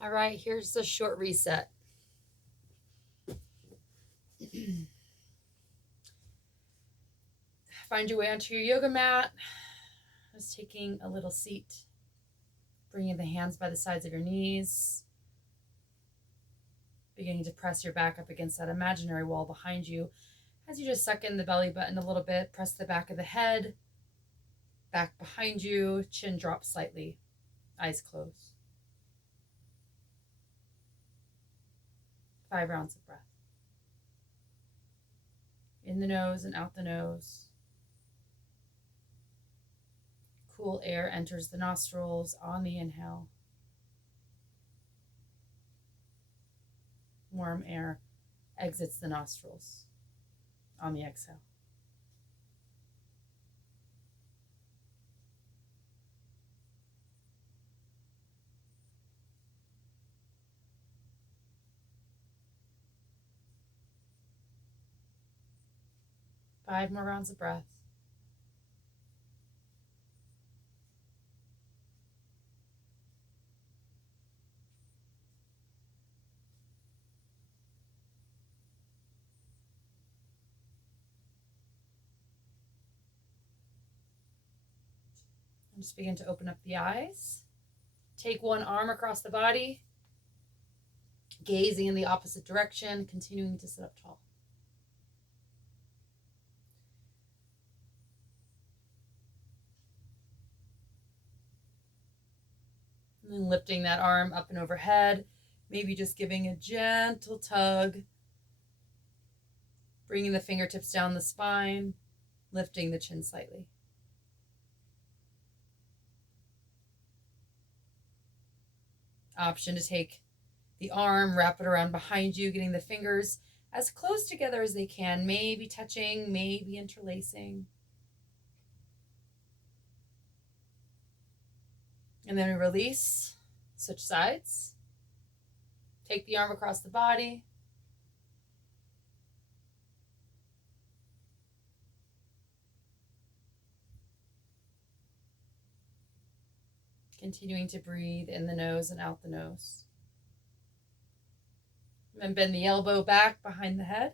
All right, here's the short reset. Find your way onto your yoga mat. Just taking a little seat. Bringing the hands by the sides of your knees. Beginning to press your back up against that imaginary wall behind you. As you just suck in the belly button a little bit, press the back of the head. Back behind you, chin drops slightly. Eyes closed. 5 rounds of breath. In the nose and out the nose. Cool air enters the nostrils on the inhale. Warm air exits the nostrils on the exhale. Five more rounds of breath. And just begin to open up the eyes. Take one arm across the body, gazing in the opposite direction, continuing to sit up tall. And then lifting that arm up and overhead, maybe just giving a gentle tug, bringing the fingertips down the spine, lifting the chin slightly. Option to take the arm, wrap it around behind you, getting the fingers as close together as they can, maybe touching, maybe interlacing. And then we release, switch sides. Take the arm across the body. Continuing to breathe in the nose and out the nose. And bend the elbow back behind the head.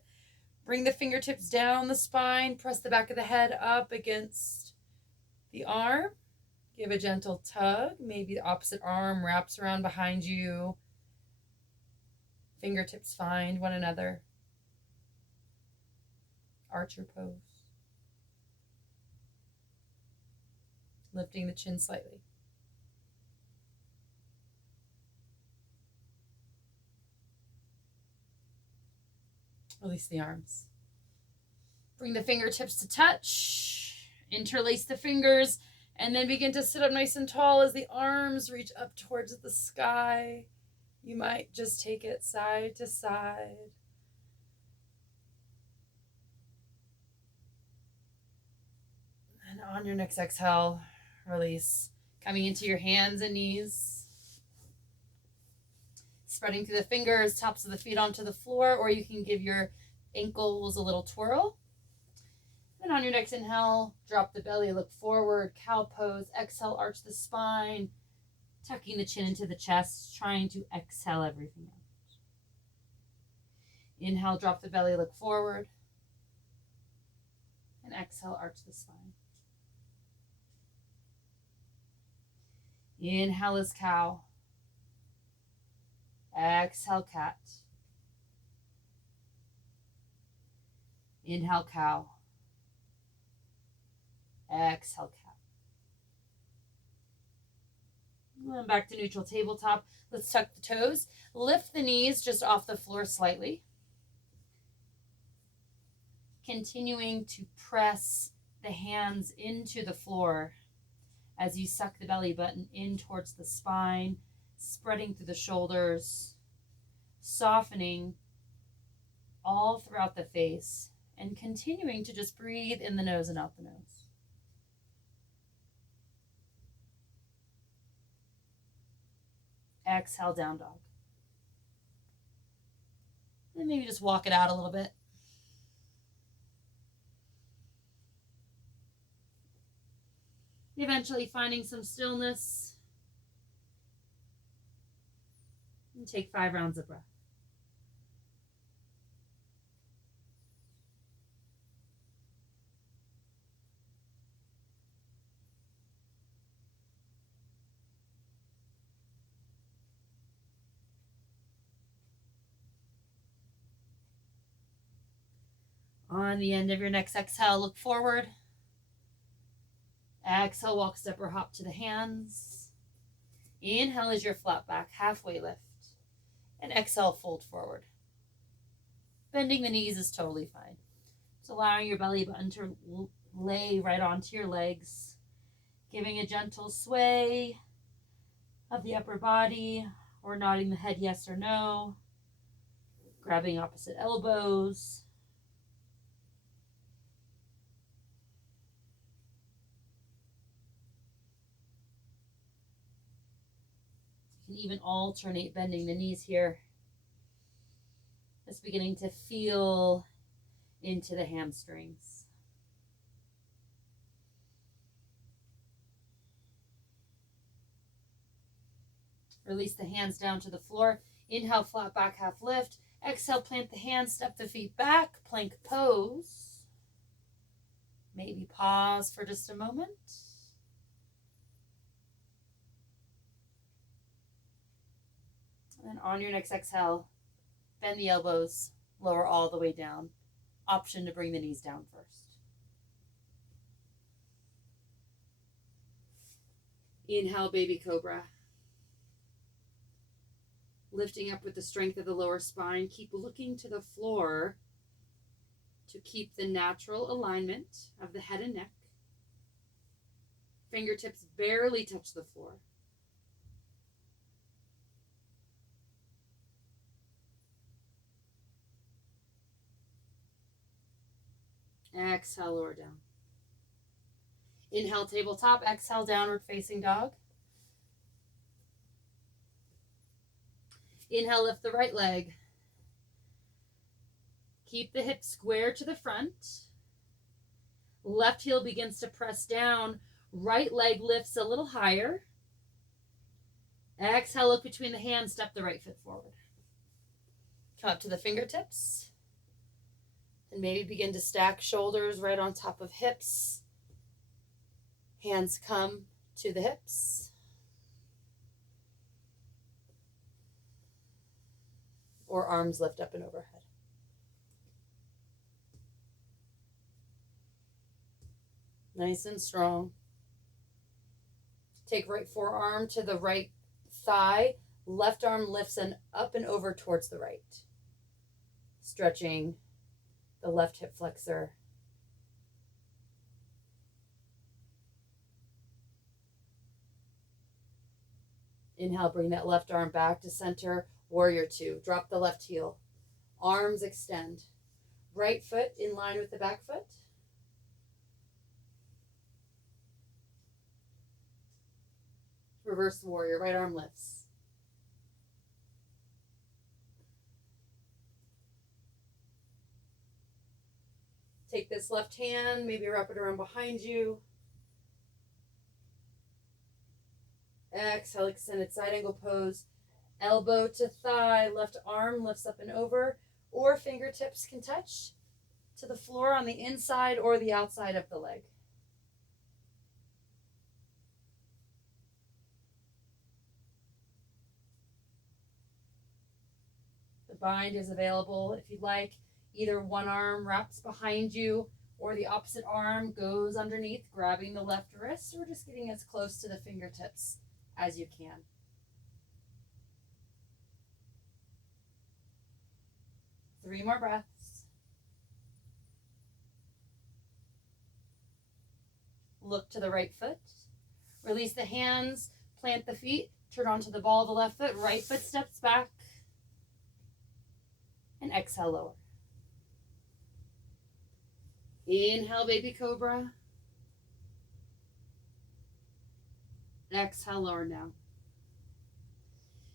Bring the fingertips down the spine. Press the back of the head up against the arm. Give a gentle tug. Maybe the opposite arm wraps around behind you. Fingertips find one another. Archer pose. Lifting the chin slightly. Release the arms. Bring the fingertips to touch. Interlace the fingers. And then begin to sit up nice and tall as the arms reach up towards the sky. You might just take it side to side. And on your next exhale, release. Coming into your hands and knees. Spreading through the fingers, tops of the feet onto the floor, or you can give your ankles a little twirl. And on your next inhale, drop the belly, look forward, cow pose. Exhale, arch the spine, tucking the chin into the chest, trying to exhale everything out. Inhale, drop the belly, look forward. And exhale, arch the spine. Inhale is cow. Exhale, cat. Inhale, cow. Exhale, cat. And back to neutral tabletop. Let's tuck the toes. Lift the knees just off the floor slightly. Continuing to press the hands into the floor as you suck the belly button in towards the spine, spreading through the shoulders, softening all throughout the face, and continuing to just breathe in the nose and out the nose. Exhale, down dog. And maybe just walk it out a little bit. Eventually finding some stillness. And take 5 rounds of breath. On the end of your next exhale, look forward. Exhale, walk, step, or hop to the hands. Inhale as your flat back, halfway lift. And exhale, fold forward. Bending the knees is totally fine. Just allowing your belly button to lay right onto your legs. Giving a gentle sway of the upper body, or nodding the head yes or no. Grabbing opposite elbows. You can even alternate bending the knees here. Just beginning to feel into the hamstrings. Release the hands down to the floor. Inhale, flat back, half lift. Exhale, plant the hands, step the feet back, plank pose. Maybe pause for just a moment. And then on your next exhale, bend the elbows, lower all the way down. Option to bring the knees down first. Inhale, baby cobra. Lifting up with the strength of the lower spine. Keep looking to the floor to keep the natural alignment of the head and neck. Fingertips barely touch the floor. Exhale, lower down. Inhale, tabletop. Exhale, downward facing dog. Inhale, lift the right leg. Keep the hips square to the front. Left heel begins to press down. Right leg lifts a little higher. Exhale, look between the hands. Step the right foot forward. Come up to the fingertips. And maybe begin to stack shoulders right on top of hips. Hands come to the hips. Or arms lift up and overhead. Nice and strong. Take right forearm to the right thigh. Left arm lifts and up and over towards the right. Stretching the left hip flexor. Inhale, bring that left arm back to center. Warrior two. Drop the left heel. Arms extend. Right foot in line with the back foot. Reverse warrior. Right arm lifts. Take this left hand, maybe wrap it around behind you. Exhale, extended side angle pose. Elbow to thigh, left arm lifts up and over, or fingertips can touch to the floor on the inside or the outside of the leg. The bind is available if you'd like. Either one arm wraps behind you or the opposite arm goes underneath, grabbing the left wrist, or just getting as close to the fingertips as you can. Three more breaths. Look to the right foot. Release the hands, plant the feet, turn onto the ball of the left foot, right foot steps back, and exhale, lower. Inhale, baby cobra. Exhale, lower down.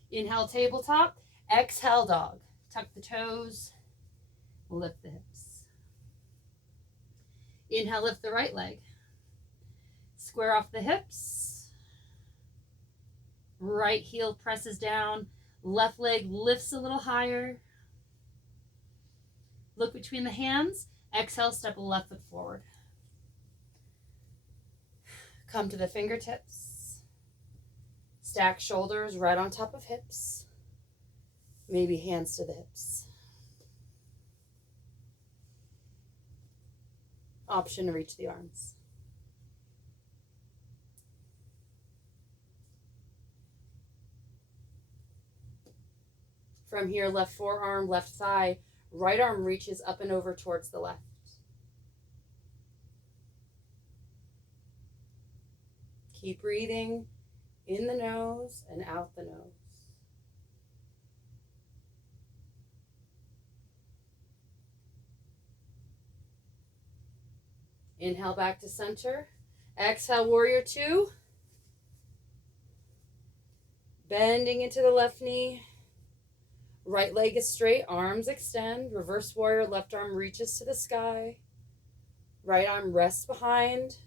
Inhale, tabletop. Exhale, dog. Tuck the toes. Lift the hips. Inhale, lift the right leg. Square off the hips. Right heel presses down. Left leg lifts a little higher. Look between the hands. Exhale, step a left foot forward. Come to the fingertips. Stack shoulders right on top of hips. Maybe hands to the hips. Option to reach the arms. From here, left forearm, left thigh, right arm reaches up and over towards the left. Keep breathing in the nose and out the nose. Inhale back to center. Exhale, warrior two. Bending into the left knee. Right leg is straight, arms extend. Reverse warrior, left arm reaches to the sky. Right arm rests behind.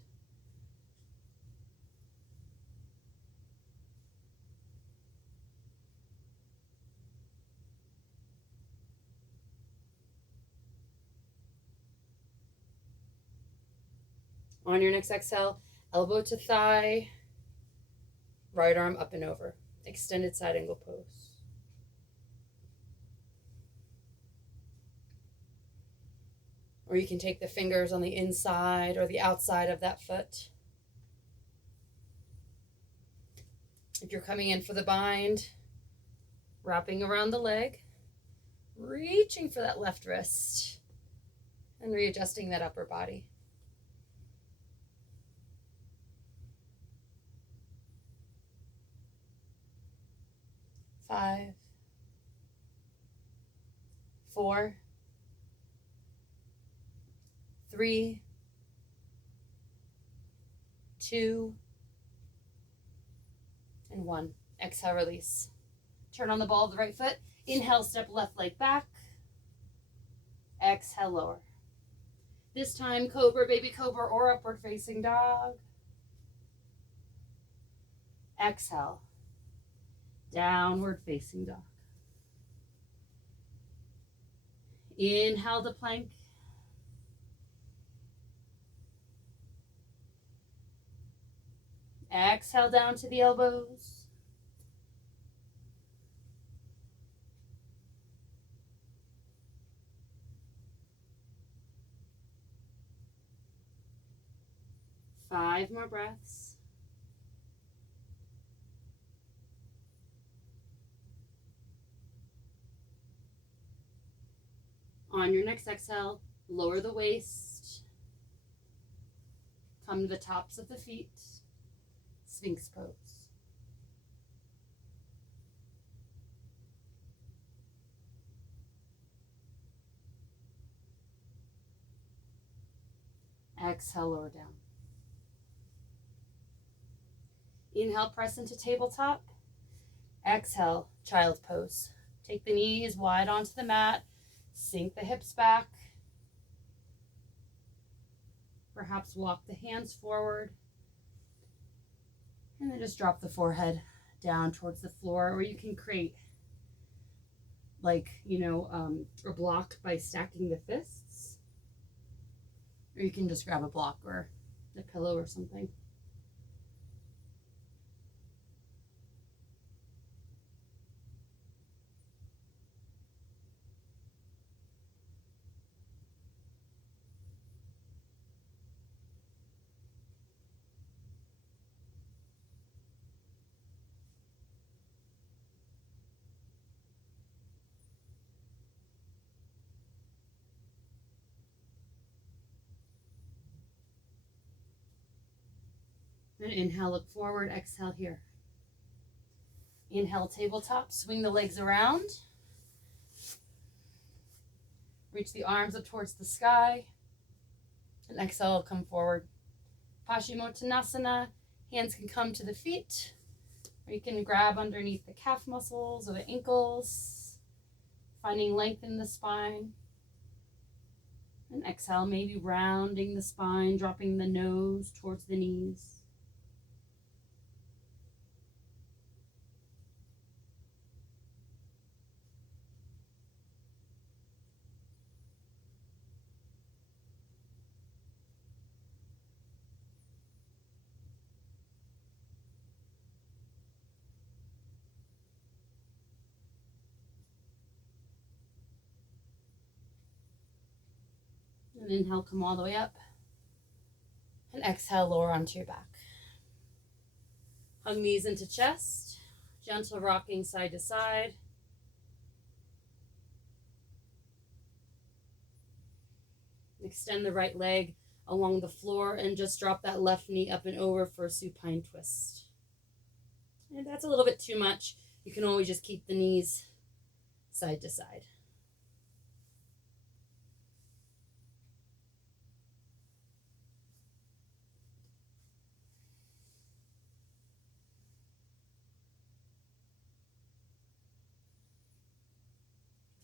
On your next exhale, elbow to thigh, right arm up and over. Extended side angle pose. Or you can take the fingers on the inside or the outside of that foot. If you're coming in for the bind, wrapping around the leg, reaching for that left wrist, and readjusting that upper body. 5, 4, 3, 2, and 1. Exhale, release. Turn on the ball of the right foot. Inhale, step left leg back. Exhale, lower. This time, cobra, baby cobra, or upward facing dog. Exhale, downward facing dog. Inhale to plank. Exhale down to the elbows. Five more breaths. On your next exhale, lower the waist. Come to the tops of the feet. Sphinx pose. Exhale, lower down. Inhale, press into tabletop. Exhale, child pose. Take the knees wide onto the mat. Sink the hips back. Perhaps walk the hands forward. And then just drop the forehead down towards the floor, or you can create a block by stacking the fists. Or you can just grab a block or a pillow or something. And inhale, look forward, exhale here. Inhale, tabletop, swing the legs around. Reach the arms up towards the sky. And exhale, come forward. Paschimottanasana, hands can come to the feet. Or you can grab underneath the calf muscles or the ankles. Finding length in the spine. And exhale, maybe rounding the spine, dropping the nose towards the knees. And inhale, come all the way up. And exhale, lower onto your back. Hug knees into chest. Gentle rocking side to side. Extend the right leg along the floor and just drop that left knee up and over for a supine twist. And if that's a little bit too much, you can always just keep the knees side to side.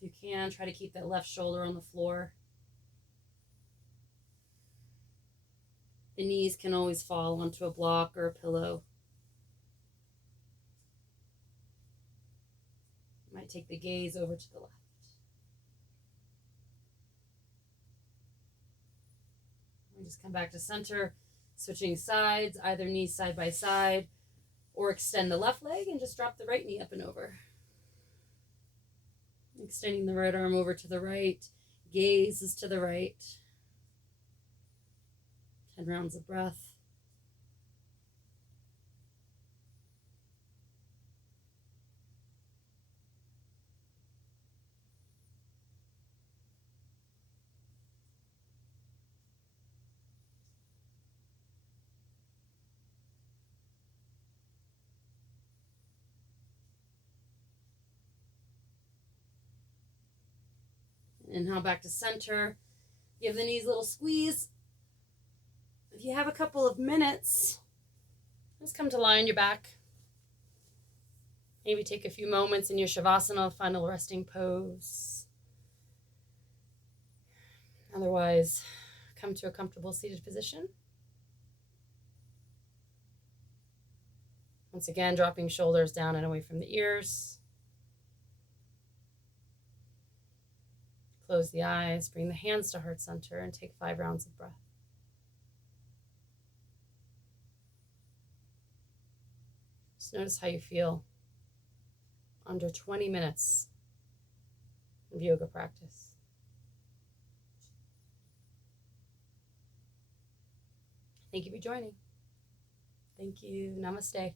If you can, try to keep that left shoulder on the floor. The knees can always fall onto a block or a pillow. You might take the gaze over to the left. And just come back to center, switching sides, either knees side by side, or extend the left leg and just drop the right knee up and over. Extending the right arm over to the right, gaze is to the right. 10 rounds of breath. Inhale back to center. Give the knees a little squeeze. If you have a couple of minutes, just come to lie on your back. Maybe take a few moments in your Shavasana, final resting pose. Otherwise, come to a comfortable seated position. Once again, dropping shoulders down and away from the ears. Close the eyes, bring the hands to heart center, and take 5 rounds of breath. Just notice how you feel under 20 minutes of yoga practice. Thank you for joining. Thank you. Namaste.